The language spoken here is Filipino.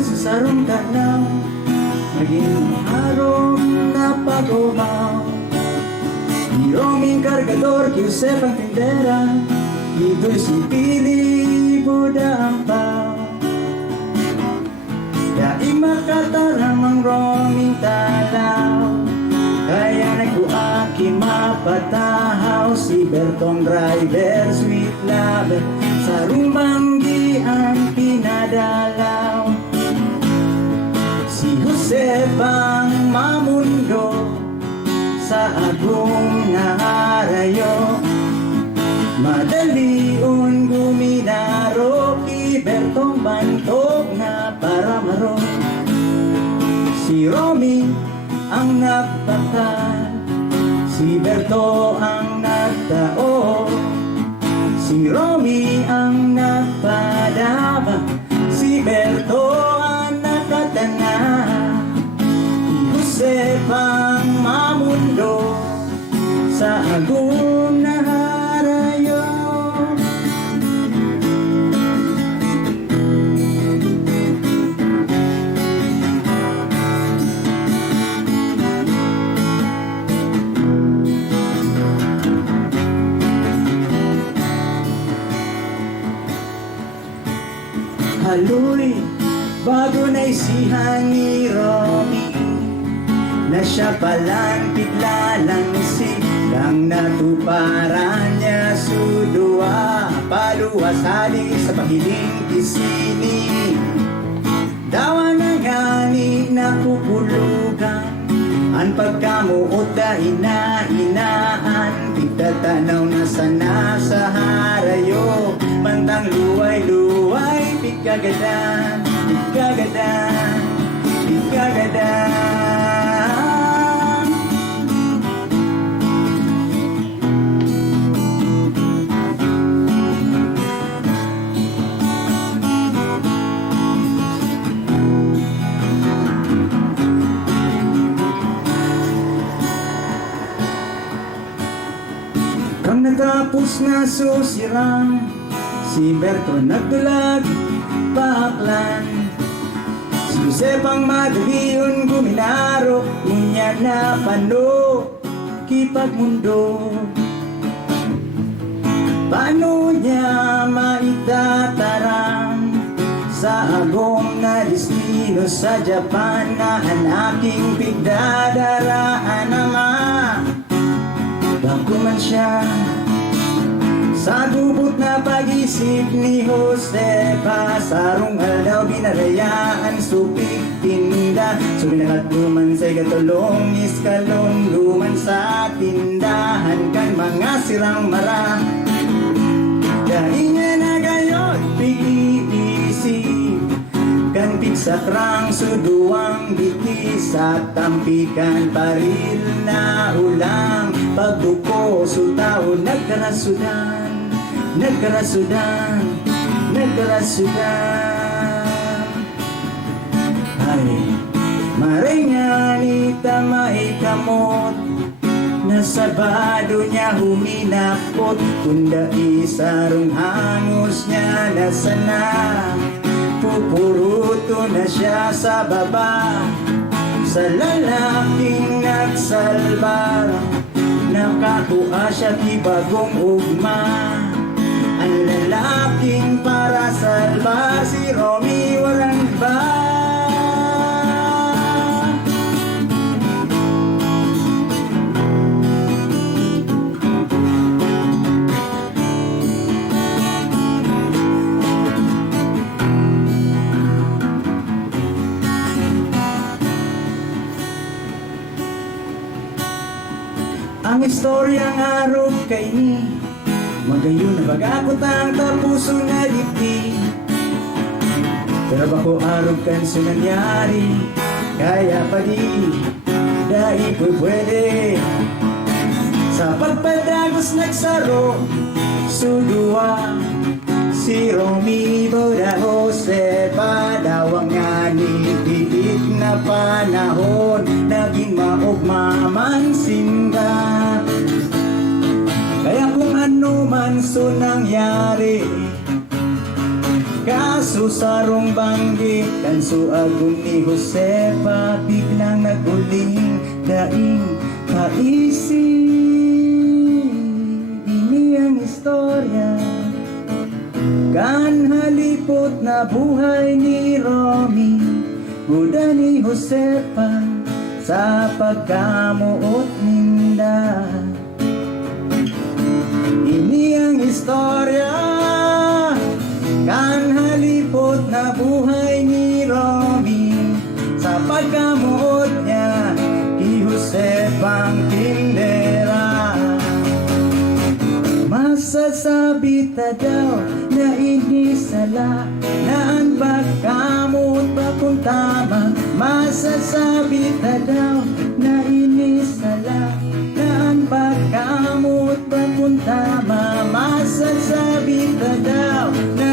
sa sarong tanaw, maging harong na pag-umaw. Ni Roming Cargador, Giuseppe ang tindera, Idoy si Pili, Buda ang pao. Dai makatarang ang Roming talaw, kaya nagkuaki mapatahaw. Si Bertong driver, sweet lover, sa rumanggi ang pinadalaw. Si Josep ang mamundo, sa agong na harayo. Madalion guminaro, Bertong bantog na para maro. Si Romy ang nagpatan, si Berto ang nagtao. Si Romy ang nagpadaba, si Berto ang nakatana. Josep ang mamundo, sa agong na harayo. Haloy, bago na isihan ni Romy, na siya palang biglalang silang natuparan niya. Sudua, paluwas hali sa pahiling kisini. Dawa na ngani na pupulugan, ang pagkamuot da ina-inaan. Pigtatanaw na sana sa harayo, mantang luway-luway, pigkagadan, pigkagadan, pigkagadan. Kang natapos na susirang, si Berto nagdulag paaklan. Si Josep ang madalion guminaro, ngunya na pano kipagmundo. Paano niya maitatarang sa agong na destino sa Japan, na ang aking pigdadaraan naman. Bago man siya sa gubot na pag-isip ni Josepa, sarong alaw binarayaan, supik tinda. Suminakat luman sa'y katulong iskalon, luman sa tindahan kan mga sirang mara. Dahil nga na gayon pag-iisip, kan pigsakrang suduang bitis, at tampikan paril na ulang. Pagduko sultao nagkarasudan, nagkarasudan, nagkarasudan. Ay, maray nga ni tamay kamot, na sabado niya huminakot. Kunda isarong hangos niya na sana, pupuruto na siya sa baba. Sa lalaking nagsalbar, nakakuha siya kibagong ugma. Ang lalaking para salbar, si Romy walang iba. Ang istorya nga arog kay ni, magayon na bagakot ang tapuso na diti. Pero bako arog kan sa nangyari, kaya pa di, dahil pwede. Sa pagpadagos nagsaro, sudua, si Romy Boda Josepa. Dawang nga ni diit na panahon, naging maugmaman singa. Kaya kung ano man so nangyari, Kaso sarong banggi Kanso agong ni Josefa Biglang naguling daing kaisip. Ini ang istorya kan halipot na buhay ni Romy, Buda ni Josefa sa pagkamuot ninda. Ini ang istorya kan halipot na buhay ni Romy, sa pagkamuot niya kay Josepang tindera. Masasabi ta daw na inisala na ang pagkamot papuntama. Masasabi ta daw na inisala na ang pagkamot papuntama. Masasabi ta daw na